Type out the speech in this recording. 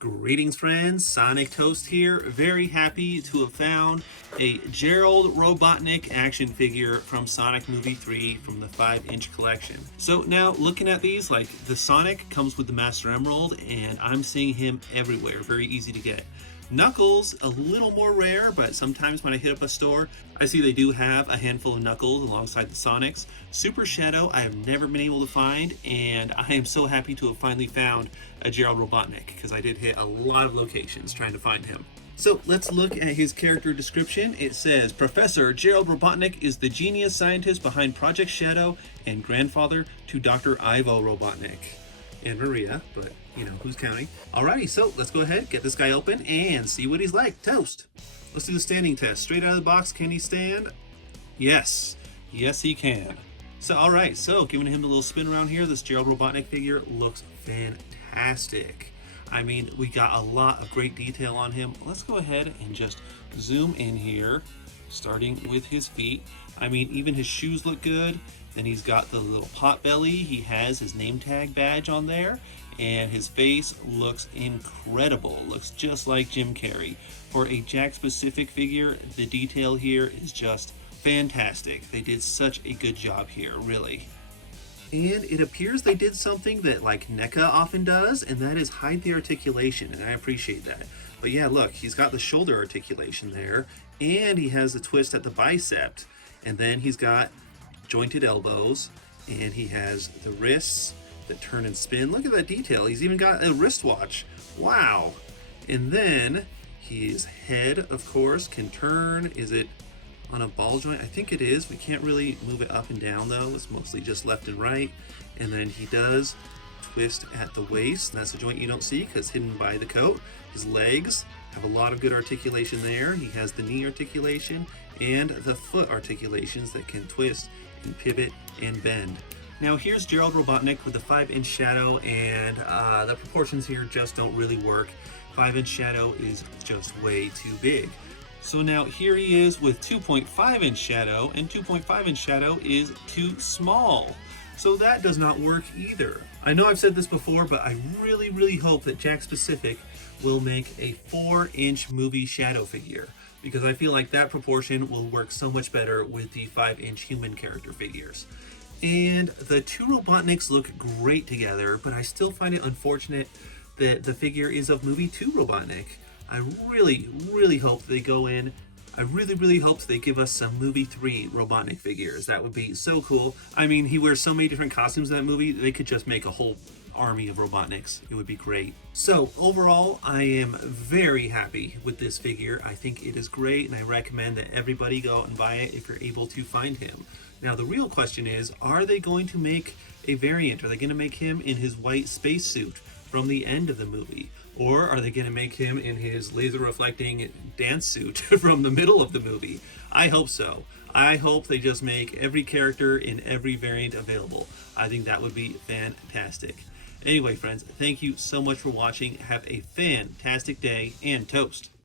Greetings, friends. Sonic Toast here. Very happy to have found a Gerald Robotnik action figure from Sonic Movie 3 from the 5-inch collection. So now looking at these, like the Sonic comes with the Master Emerald, and I'm seeing him everywhere. Very easy to get. Knuckles, a little more rare, but sometimes when I hit up a store, I see they do have a handful of Knuckles alongside the Sonics. Super Shadow, I have never been able to find, and I am so happy to have finally found a Gerald Robotnik, because I did hit a lot of locations trying to find him. So let's look at his character description. It says, Professor Gerald Robotnik is the genius scientist behind Project Shadow and grandfather to Dr. Ivo Robotnik. And Maria, but you know, who's counting? Alrighty, so let's go ahead, get this guy open, and see what he's like. Toast! Let's do the standing test. Straight out of the box, can he stand? Yes. Yes, he can. So, alright, so giving him a little spin around here, this Gerald Robotnik figure looks fantastic. I mean, we got a lot of great detail on him. Let's go ahead and just zoom in here, starting with his feet. I mean, even his shoes look good. Then he's got the little pot belly. He has his name tag badge on there, and his face looks incredible. Looks just like Jim Carrey. For a Jakks Pacific figure, the detail here is just fantastic. They did such a good job here, really. And it appears they did something that like NECA often does, and that is hide the articulation, and I appreciate that. But yeah, look, he's got the shoulder articulation there, and he has a twist at the bicep, and then he's got jointed elbows, and he has the wrists that turn and spin. Look at that detail. He's even got a wristwatch. Wow. And then his head, of course, can turn. Is it on a ball joint? I think it is. We can't really move it up and down though. It's mostly just left and right. And then he does twist at the waist. That's a joint you don't see because hidden by the coat. His legs have a lot of good articulation there. He has the knee articulation and the foot articulations that can twist and pivot and bend. Now here's Gerald Robotnik with the 5-inch shadow, and the proportions here just don't really work. 5-inch shadow is just way too big. So now here he is with 2.5-inch shadow, and 2.5-inch shadow is too small. So that does not work either. I know I've said this before, but I really hope that Jakks Pacific will make a 4-inch movie shadow figure, because I feel like that proportion will work so much better with the 5-inch human character figures. And the two Robotniks look great together, but I still find it unfortunate that the figure is of movie 2 Robotnik. I really hope they go in. I really hope they give us some movie 3 Robotnik figures. That would be so cool. I mean, he wears so many different costumes in that movie, they could just make a whole army of Robotniks. It would be great. So overall, I am very happy with this figure. I think it is great, and I recommend that everybody go out and buy it if you're able to find him. Now the real question is, are they going to make a variant? Are they going to make him in his white spacesuit from the end of the movie? Or are they going to make him in his laser reflecting dance suit from the middle of the movie? I hope so. I hope they just make every character in every variant available. I think that would be fantastic. Anyway, friends, thank you so much for watching. Have a fantastic day, and toast.